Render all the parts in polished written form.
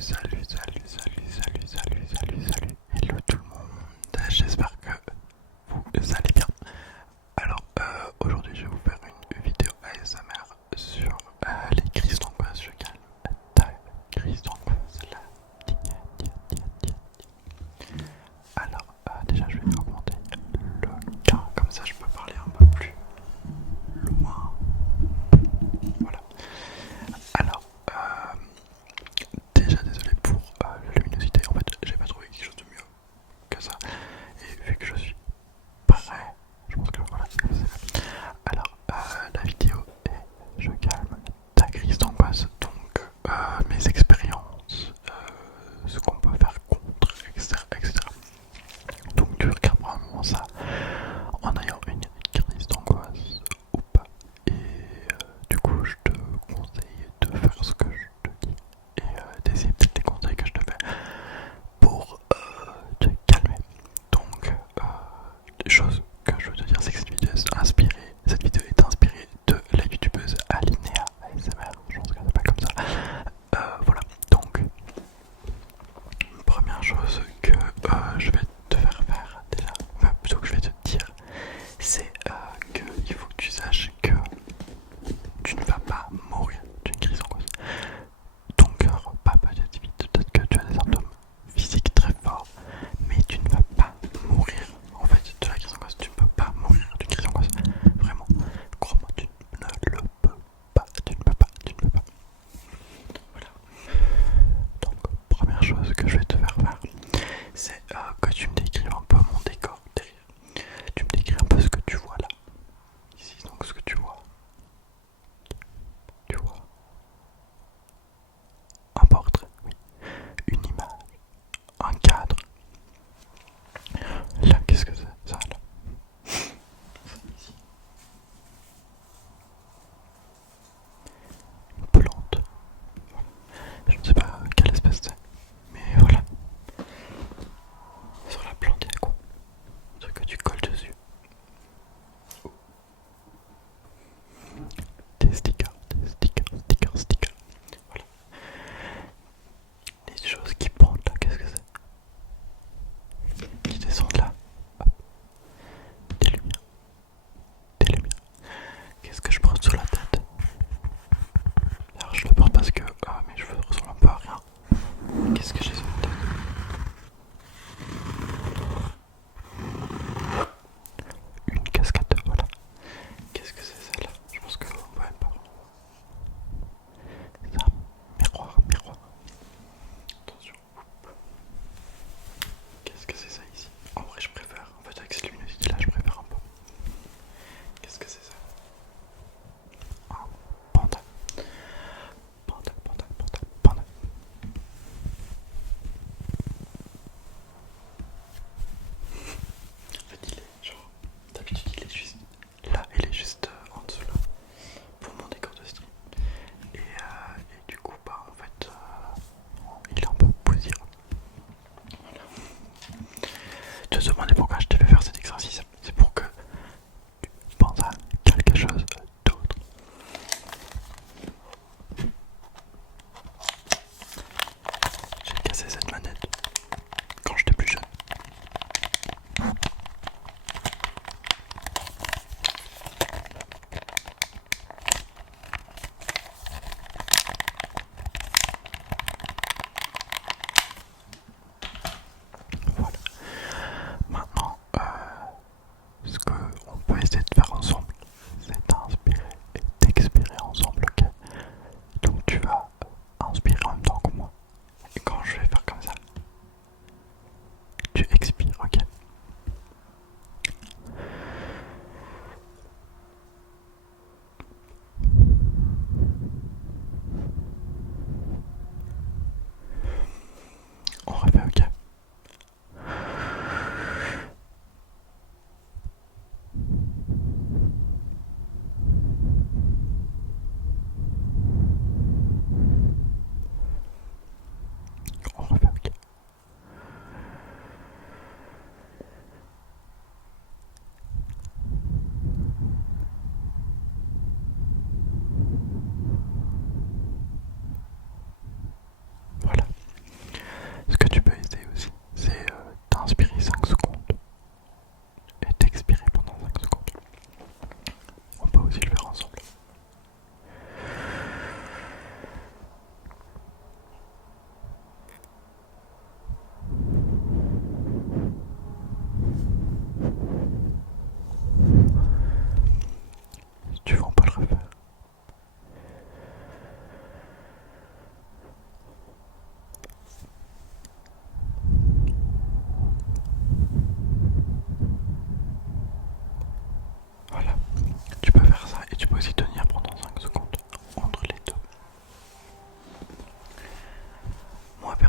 salut, hello tout le monde, j'espère que vous allez bien. Alors aujourd'hui je vais vous faire une vidéo ASMR sur les crises d'angoisse. Je calme ta crise d'angoisse là. Alors déjà je vais augmenter le gain, comme ça je peux parler un peu plus loin. Voilà. Alors déjà désolé pour la luminosité, en fait j'ai pas trouvé quelque chose de mieux que ça. Et vu que je suis prêt, je pense que voilà, c'est fait. Alors la vidéo est je calme ta crise d'angoisse, donc mes expériences, ce qu'on peut faire contre, etc. Donc tu regardes vraiment ça en ayant une crise d'angoisse ou pas. Et du coup je te conseille de faire ce que je te dis et d'essayer peut-être les conseils que je te fais pour te calmer. Donc les choses que je veux te dire, c'est que cette vidéo est inspirée de la youtubeuse Alinea ASMR, je pense qu'elle s'appelle comme ça. Voilà, donc première chose que je vais te faire déjà, enfin plutôt que je vais te dire, c'est qu'il faut que tu saches que tu ne vas pas mourir d'une crise d'angoisse. Ton cœur bat peut-être vite, peut-être que tu as des symptômes physiques très forts, mais tu ne vas pas mourir en fait de la crise d'angoisse. Tu ne peux pas mourir d'une crise d'angoisse. Vraiment, crois-moi, tu ne le peux pas. Tu ne peux pas, tu ne peux pas. Voilà. Donc, première chose que je vais te faire faire, c'est que tu me décrives un peu mon décor derrière. Tu me décris un peu ce que tu vois là. Ici, donc ce que tu vois. Tu vois un portrait, oui. Une image, un cadre. Là, qu'est-ce que c'est ça là? Ici. Une plante. Voilà. Je ne sais pas quelle espèce c'est, mais voilà. Sur la plante, il y a quoi? Un truc que tu colles dessus. Des stickers, stickers. Voilà. Les choses qui pendent là, qu'est-ce que c'est? Qui descendent là. Hop. Des lumières. Des lumières. Qu'est-ce que je porte sur la tête? Alors je le porte parce que mes cheveux ressemblent un peu à rien. Qu'est-ce que j'ai sur la tête? Une casquette, voilà. Qu'est-ce que c'est celle-là? Je pense que vous ne pouvez pas. Ça, miroir. Attention. Qu'est-ce que c'est ça ici? En vrai je préfère, en fait avec cette luminosité là je préfère un peu. Qu'est-ce que c'est ça? Un panda. Panda. En fait il est genre, d'habitude il est juste là, il est juste en dessous là, pour mon décor de stream. Et du coup bah en fait il est un peu poussiéreux. Voilà. Tu te demandais pourquoi je t'ai fait faire cet exercice? C'est pour que tu penses à quelque chose d'autre. J'ai cassé cette manette quand j'étais plus jeune. Voilà. Maintenant,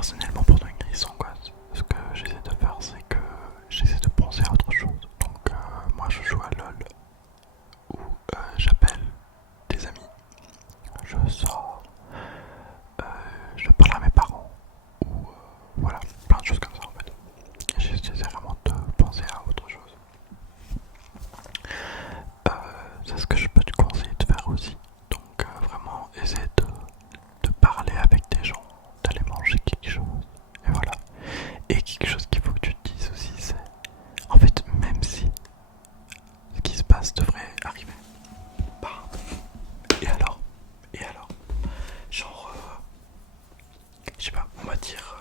personnellement, pendant une crise d'angoisse, ce que j'essaie de faire, c'est que j'essaie de penser à autre chose. Donc, moi, je joue à LoL, où j'appelle des amis, je sors, je parle à mes parents, ou voilà, plein de choses comme ça en fait. J'essaie vraiment de penser à autre chose. C'est ce que je peux te conseiller de faire aussi. Donc, vraiment, essaie de parler avec des gens, d'aller manger quelque chose, et voilà. Et quelque chose qu'il faut que tu te dises aussi, c'est en fait, même si ce qui se passe devrait arriver, bah, et alors, genre, je sais pas, on va dire,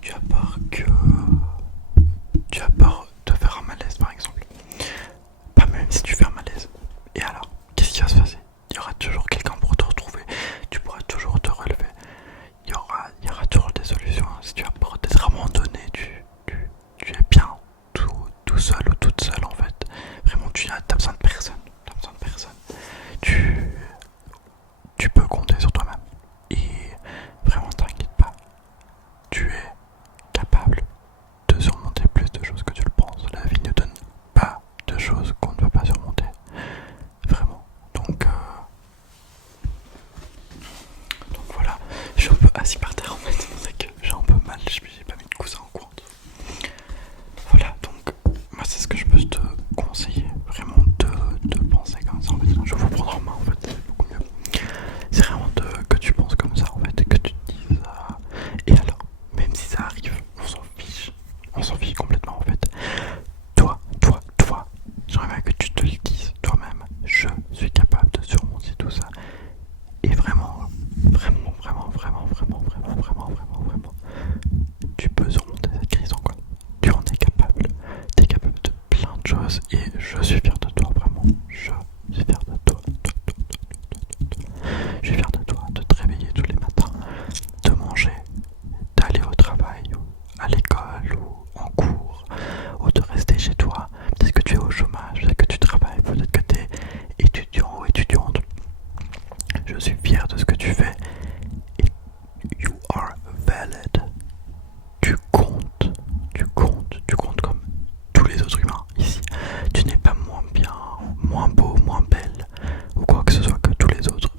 tu as peur de faire un malaise par exemple. Pas même si tu fais un malaise. Et alors, qu'est-ce qui va se passer? Il y aura toujours quelqu'un pour te retrouver. Tu pourras toujours te relever. Il y aura toujours des solutions. Si tu as peur d'être abandonné, tu es bien tout seul ou toute seule en fait. Vraiment, tu as besoin de personne. T'as besoin de personne. Tu peux compter sur toi-même. Et vraiment, t'inquiète pas. Tu es capable de surmonter plus de choses que tu le penses. La vie ne donne pas de choses qu'on ne peut pas surmonter. Vraiment. Donc voilà. Je suis un peu assis par terre en fait. C'est pour ça que j'ai un peu mal. J'ai pas mis de coussin en courant. Voilà. Donc moi c'est ce que je peux te conseiller. Vraiment de penser comme ça en fait. Je vais vous prendre en main en fait. C'est beaucoup mieux. C'est vraiment que tu penses comme ça en fait. Et que tu te dises et alors, même si ça arrive, on s'en fiche. On s'en fiche complètement en fait. Toi, j'aimerais bien que tu te le dises toi-même. Je suis capable de surmonter tout ça. Et vraiment, tu peux surmonter cette crise en quoi. Tu en es capable. Tu es capable de plein de choses. Et je suis fier de toi, vraiment. Je suis fier de toi. Je suis fier de toi, de te réveiller tous les matins, de manger, d'aller au travail, ou à l'école, ou en cours, ou de rester chez toi. Peut-être que tu es au chômage, peut-être que tu travailles, peut-être que tu es étudiant ou étudiante. Je suis fier de ce que tu fais. Et you are valid. Tu comptes comme tous les autres humains ici. Tu n'es pas moins bien, moins beau, moins belle, ou quoi que ce soit que tous les autres.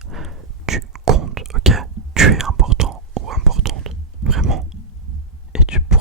Tu comptes, ok? Tu es important ou importante, vraiment. Et tu pourras